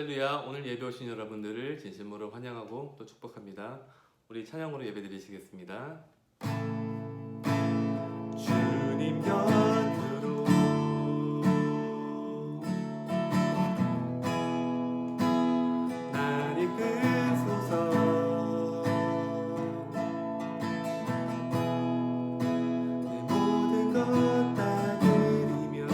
할렐루야. 오늘 예배 오신 여러분들을 진심으로 환영하고 또 축복합니다. 우리 찬양으로 예배 드리시겠습니다. 주님 곁으로 날 이끄소서. 내 모든 것 다 드리며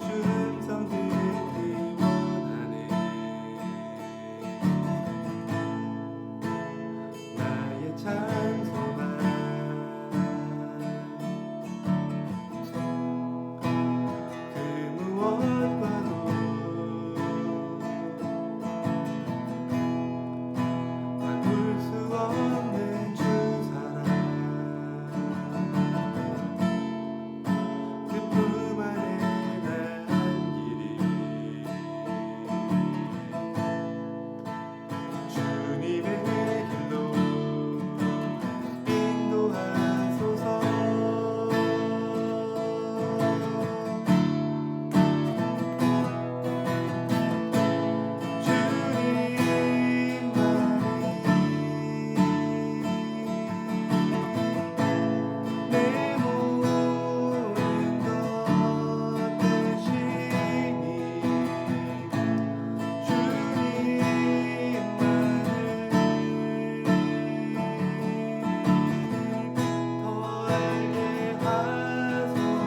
주 음성 듣기 원하네. 나의 찬송아 그 무엇과도 바꿀 수 없는 주 사랑, 그 품 안에 난 길이 주님의 길로 인도하소서. 주님만이 내 모든 것 되시니 주님만을 더 알게 하소서.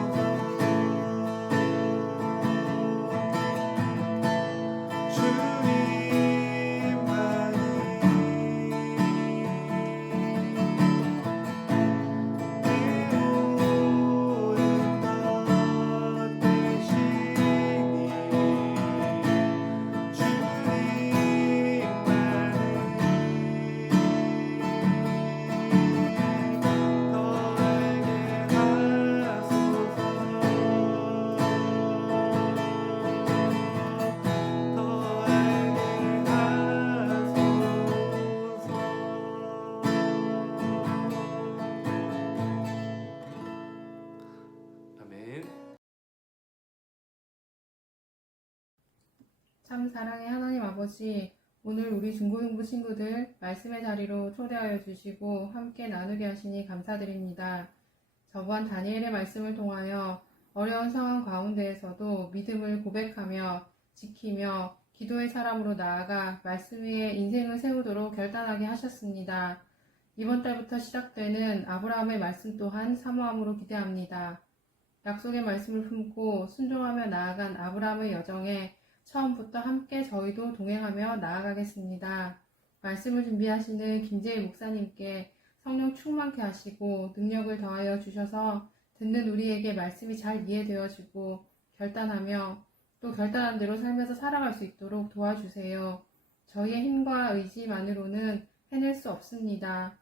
아멘. 참 사랑의 하나님 아버지, 오늘 우리 중고등부 친구들 말씀의 자리로 초대하여 주시고 함께 나누게 하시니 감사드립니다. 저번 다니엘의 말씀을 통하여 어려운 상황 가운데에서도 믿음을 고백하며 지키며 기도의 사람으로 나아가 말씀 위에 인생을 세우도록 결단하게 하셨습니다. 이번 달부터 시작되는 아브라함의 말씀 또한 사모함으로 기대합니다. 약속의 말씀을 품고 순종하며 나아간 아브라함의 여정에 처음부터 함께 저희도 동행하며 나아가겠습니다. 말씀을 준비하시는 김재희 목사님께 성령 충만케 하시고 능력을 더하여 주셔서 듣는 우리에게 말씀이 잘 이해되어지고 결단하며 또 결단한 대로 살면서 살아갈 수 있도록 도와주세요. 저희의 힘과 의지만으로는 해낼 수 없습니다.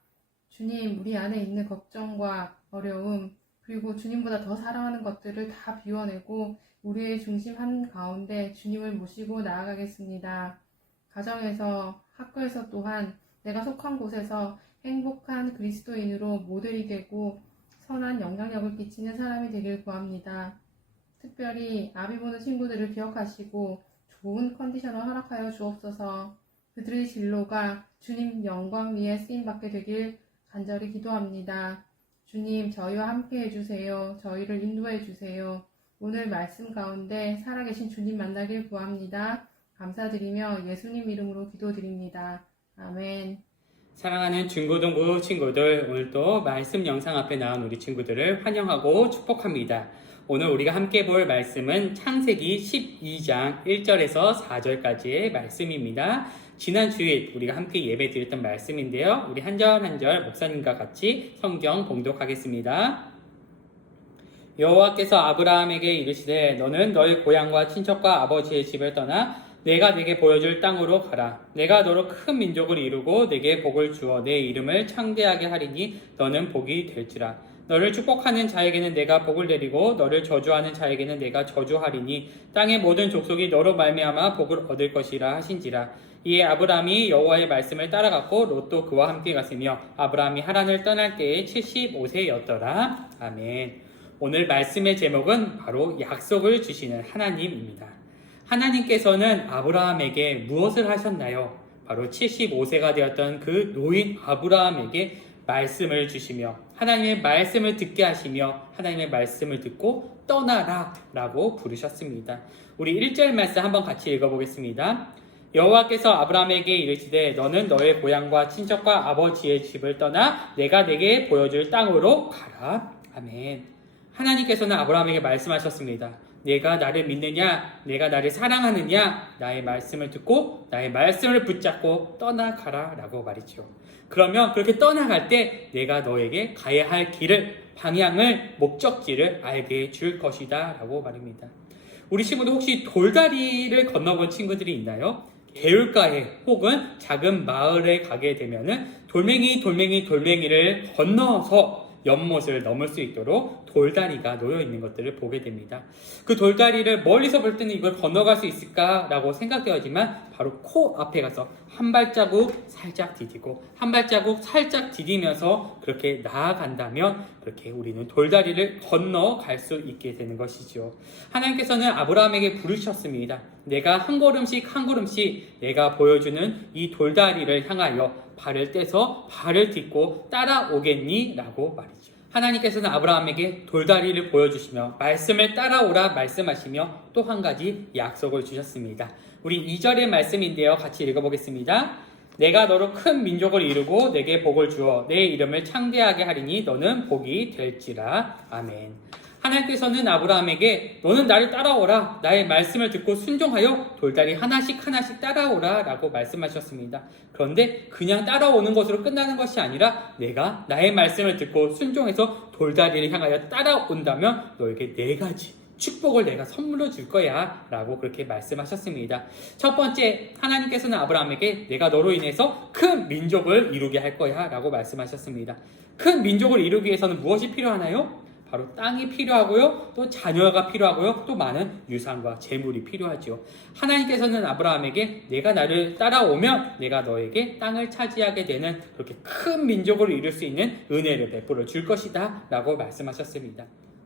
주님, 우리 안에 있는 걱정과 어려움, 그리고 주님보다 더 사랑하는 것들을 다 비워내고 우리의 중심 한가운데 주님을 모시고 나아가겠습니다. 가정에서, 학교에서 또한 내가 속한 곳에서 행복한 그리스도인으로 모델이 되고 선한 영향력을 끼치는 사람이 되길 구합니다. 특별히 아비 보는 친구들을 기억하시고 좋은 컨디션을 허락하여 주옵소서. 그들의 진로가 주님 영광 위에 쓰임받게 되길 간절히 기도합니다. 주님, 저희와 함께 해주세요. 저희를 인도해 주세요. 오늘 말씀 가운데 살아계신 주님 만나길 구합니다. 감사드리며 예수님 이름으로 기도드립니다. 아멘. 사랑하는 중고등부 친구들, 오늘도 말씀 영상 앞에 나온 우리 친구들을 환영하고 축복합니다. 오늘 우리가 함께 볼 말씀은 창세기 12장 1절에서 4절까지의 말씀입니다. 지난 주일 우리가 함께 예배 드렸던 말씀인데요. 우리 한 절 한 절 목사님과 같이 성경 봉독하겠습니다. 여호와께서 아브라함에게 이르시되 너는 너의 고향과 친척과 아버지의 집을 떠나 내가 네게 보여줄 땅으로 가라. 내가 너로 큰 민족을 이루고 네게 복을 주어 내 이름을 창대하게 하리니 너는 복이 될지라. 너를 축복하는 자에게는 내가 복을 내리고 너를 저주하는 자에게는 내가 저주하리니 땅의 모든 족속이 너로 말미암아 복을 얻을 것이라 하신지라. 이에 아브라함이 여호와의 말씀을 따라갔고 롯도 그와 함께 갔으며 아브라함이 하란을 떠날 때에 75세였더라. 아멘. 오늘 말씀의 제목은 바로 약속을 주시는 하나님입니다. 하나님께서는 아브라함에게 무엇을 하셨나요? 바로 75세가 되었던 그 노인 아브라함에게 말씀을 주시며 하나님의 말씀을 듣게 하시며 하나님의 말씀을 듣고 떠나라 라고 부르셨습니다. 우리 1절 말씀 한번 같이 읽어보겠습니다. 여호와께서 아브라함에게 이르시되 너는 너의 고향과 친척과 아버지의 집을 떠나 내가 내게 보여줄 땅으로 가라. 아멘. 하나님께서는 아브라함에게 말씀하셨습니다. 내가 나를 믿느냐? 내가 나를 사랑하느냐? 나의 말씀을 듣고 나의 말씀을 붙잡고 떠나가라 라고 말이죠. 그러면 그렇게 떠나갈 때 내가 너에게 가야 할 길을, 방향을, 목적지를 알게 줄 것이다 라고 말입니다. 우리 친구들 혹시 돌다리를 건너본 친구들이 있나요? 개울가에 혹은 작은 마을에 가게 되면은 돌멩이를 건너서 연못을 넘을 수 있도록 돌다리가 놓여 있는 것들을 보게 됩니다. 그 돌다리를 멀리서 볼 때는 이걸 건너갈 수 있을까라고 생각되어지만 바로 코앞에 가서 한 발자국 살짝 디디고 한 발자국 살짝 디디면서 그렇게 나아간다면 그렇게 우리는 돌다리를 건너갈 수 있게 되는 것이죠. 하나님께서는 아브라함에게 부르셨습니다. 내가 한 걸음씩 한 걸음씩 내가 보여주는 이 돌다리를 향하여 발을 떼서 발을 딛고 따라오겠니? 라고 말이죠. 하나님께서는 아브라함에게 돌다리를 보여주시며 말씀을 따라오라 말씀하시며 또 한 가지 약속을 주셨습니다. 우리 2절의 말씀인데요. 같이 읽어보겠습니다. 내가 너로 큰 민족을 이루고 내게 복을 주어 내 이름을 창대하게 하리니 너는 복이 될지라. 아멘. 하나님께서는 아브라함에게 너는 나를 따라오라. 나의 말씀을 듣고 순종하여 돌다리 하나씩 따라오라 라고 말씀하셨습니다. 그런데 그냥 따라오는 것으로 끝나는 것이 아니라 내가 나의 말씀을 듣고 순종해서 돌다리를 향하여 따라온다면 너에게 4가지 축복을 내가 선물로 줄 거야 라고 그렇게 말씀하셨습니다. 첫 번째, 하나님께서는 아브라함에게 내가 너로 인해서 큰 민족을 이루게 할 거야 라고 말씀하셨습니다. 큰 민족을 이루기 위해서는 무엇이 필요하나요? 바로 땅이 필요하고요, 또 자녀가 필요하고요, 또 많은 유산과 재물이 필요하죠. 하나님께서는 아브라함에게 내가 나를 따라오면 내가 너에게 땅을 차지하게 되는 그렇게 큰 민족을 이룰 수 있는 은혜를 베풀어 줄 것이다 라고 말씀하셨습니다.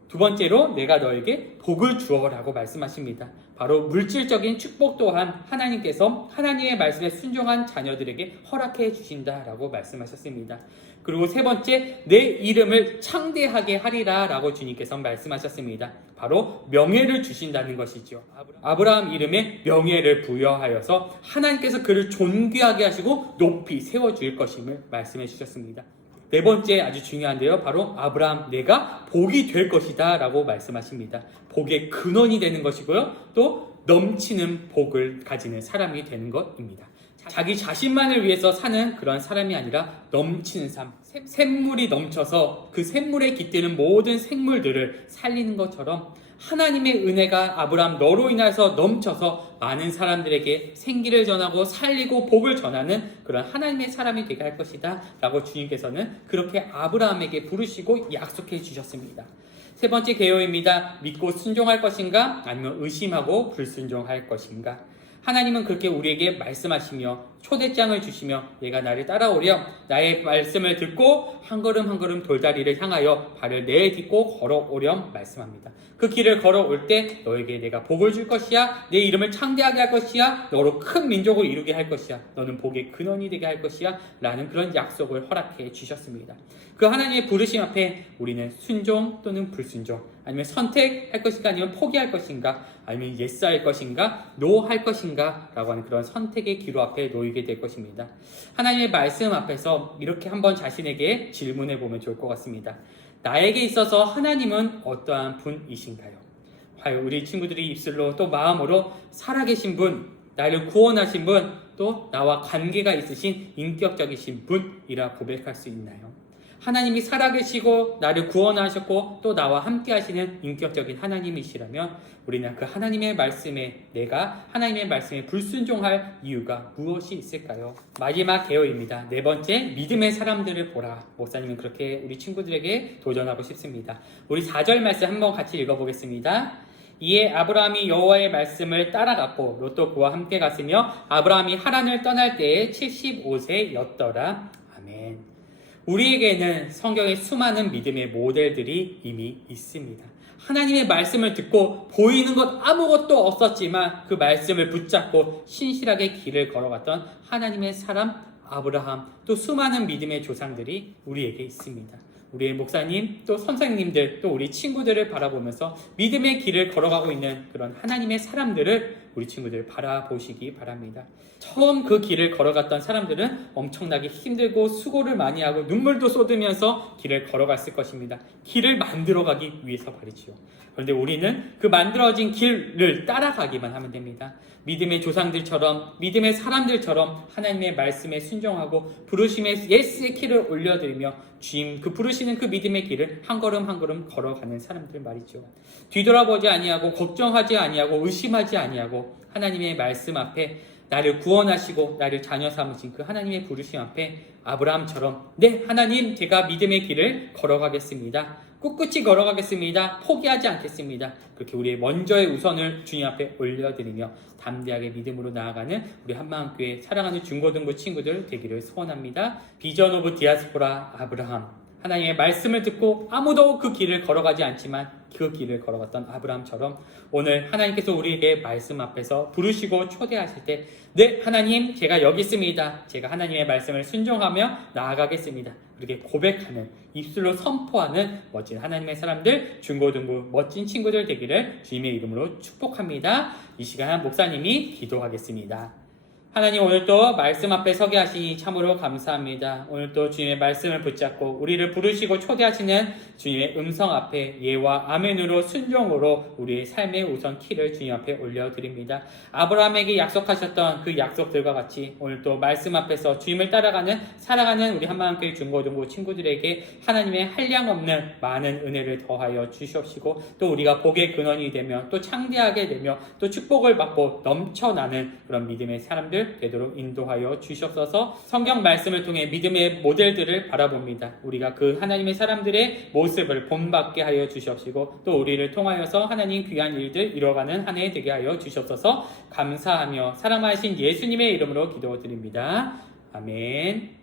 두 번째로 내가 너에게 복을 주어라고 말씀하십니다. 바로 물질적인 축복 또한 하나님께서 하나님의 말씀에 순종한 자녀들에게 허락해 주신다라고 말씀하셨습니다. 그리고 세 번째, 내 이름을 창대하게 하리라 라고 주님께서 말씀하셨습니다. 바로 명예를 주신다는 것이죠. 아브라함 이름에 명예를 부여하여서 하나님께서 그를 존귀하게 하시고 높이 세워줄 것임을 말씀해 주셨습니다. 네 번째 아주 중요한데요. 바로 아브라함 내가 복이 될 것이다 라고 말씀하십니다. 복의 근원이 되는 것이고요. 또 넘치는 복을 가지는 사람이 되는 것입니다. 자기 자신만을 위해서 사는 그런 사람이 아니라 넘치는 삶, 샘물이 넘쳐서 그 샘물에 깃드는 모든 생물들을 살리는 것처럼 하나님의 은혜가 아브라함 너로 인해서 넘쳐서 많은 사람들에게 생기를 전하고 살리고 복을 전하는 그런 하나님의 사람이 되게 할 것이다 라고 주님께서는 그렇게 아브라함에게 부르시고 약속해 주셨습니다. 세 번째 계요입니다. 믿고 순종할 것인가 아니면 의심하고 불순종할 것인가. 하나님은 그렇게 우리에게 말씀하시며 초대장을 주시며 내가 나를 따라오렴 나의 말씀을 듣고 한 걸음 한 걸음 돌다리를 향하여 발을 내딛고 걸어오렴 말씀합니다. 그 길을 걸어올 때 너에게 내가 복을 줄 것이야. 내 이름을 창대하게 할 것이야. 너로 큰 민족을 이루게 할 것이야. 너는 복의 근원이 되게 할 것이야. 라는 그런 약속을 허락해 주셨습니다. 그 하나님의 부르심 앞에 우리는 순종 또는 불순종 아니면 선택할 것인가 아니면 포기할 것인가 아니면 yes 할 것인가 no 할 것인가 라고 하는 그런 선택의 기로 앞에 놓이게 될 것입니다. 하나님의 말씀 앞에서 이렇게 한번 자신에게 질문해 보면 좋을 것 같습니다. 나에게 있어서 하나님은 어떠한 분이신가요? 과연 우리 친구들이 입술로 또 마음으로 살아계신 분, 나를 구원하신 분, 또 나와 관계가 있으신 인격적이신 분이라 고백할 수 있나요? 하나님이 살아계시고 나를 구원하셨고 또 나와 함께 하시는 인격적인 하나님이시라면 우리는 그 하나님의 말씀에 내가 하나님의 말씀에 불순종할 이유가 무엇이 있을까요? 마지막 개요입니다. 네 번째, 믿음의 사람들을 보라. 목사님은 그렇게 우리 친구들에게 도전하고 싶습니다. 우리 4절 말씀 한번 같이 읽어보겠습니다. 이에 아브라함이 여호와의 말씀을 따라갔고 롯도 그와 함께 갔으며 아브라함이 하란을 떠날 때에 75세였더라. 아멘. 우리에게는 성경의 수많은 믿음의 모델들이 이미 있습니다. 하나님의 말씀을 듣고 보이는 것 아무것도 없었지만 그 말씀을 붙잡고 신실하게 길을 걸어갔던 하나님의 사람 아브라함, 또 수많은 믿음의 조상들이 우리에게 있습니다. 우리의 목사님, 또 선생님들, 또 우리 친구들을 바라보면서 믿음의 길을 걸어가고 있는 그런 하나님의 사람들을 우리 친구들 바라보시기 바랍니다. 처음 그 길을 걸어갔던 사람들은 엄청나게 힘들고 수고를 많이 하고 눈물도 쏟으면서 길을 걸어갔을 것입니다. 길을 만들어가기 위해서 말이지요. 그런데 우리는 그 만들어진 길을 따라가기만 하면 됩니다. 믿음의 조상들처럼, 믿음의 사람들처럼 하나님의 말씀에 순종하고 부르심의 예스의 키를 올려드리며 주님 그 부르시는 그 믿음의 길을 한 걸음 한 걸음 걸어가는 사람들 말이죠. 뒤돌아보지 아니하고 걱정하지 아니하고 의심하지 아니하고 하나님의 말씀 앞에 나를 구원하시고 나를 자녀 삼으신 그 하나님의 부르심 앞에 아브라함처럼 네 하나님 제가 믿음의 길을 걸어가겠습니다. 꿋꿋이 걸어가겠습니다. 포기하지 않겠습니다. 그렇게 우리의 먼저의 우선을 주님 앞에 올려드리며 담대하게 믿음으로 나아가는 우리 한마음교회 사랑하는 중고등부 친구들 되기를 소원합니다. 비전 오브 디아스포라 아브라함, 하나님의 말씀을 듣고 아무도 그 길을 걸어가지 않지만 그 길을 걸어갔던 아브라함처럼 오늘 하나님께서 우리에게 말씀 앞에서 부르시고 초대하실 때 네 하나님 제가 여기 있습니다. 제가 하나님의 말씀을 순종하며 나아가겠습니다. 그렇게 고백하는, 입술로 선포하는 멋진 하나님의 사람들, 중고등부 멋진 친구들 되기를 주님의 이름으로 축복합니다. 이 시간 목사님이 기도하겠습니다. 하나님 오늘 또 말씀 앞에 서게 하시니 참으로 감사합니다. 오늘 또 주님의 말씀을 붙잡고 우리를 부르시고 초대하시는 주님의 음성 앞에 예와 아멘으로 순종으로 우리의 삶의 우선 키를 주님 앞에 올려드립니다. 아브라함에게 약속하셨던 그 약속들과 같이 오늘 또 말씀 앞에서 주님을 따라가는 살아가는 우리 한마음교회 중고등부 친구들에게 하나님의 한량없는 많은 은혜를 더하여 주시옵시고 또 우리가 복의 근원이 되며 또 창대하게 되며 또 축복을 받고 넘쳐나는 그런 믿음의 사람들 되도록 인도하여 주시옵소서. 성경 말씀을 통해 믿음의 모델들을 바라봅니다. 우리가 그 하나님의 사람들의 모습을 본받게 하여 주시옵시고 또 우리를 통하여서 하나님 귀한 일들 이뤄가는 한 해 되게 하여 주시옵소서. 감사하며 사랑하신 예수님의 이름으로 기도드립니다. 아멘.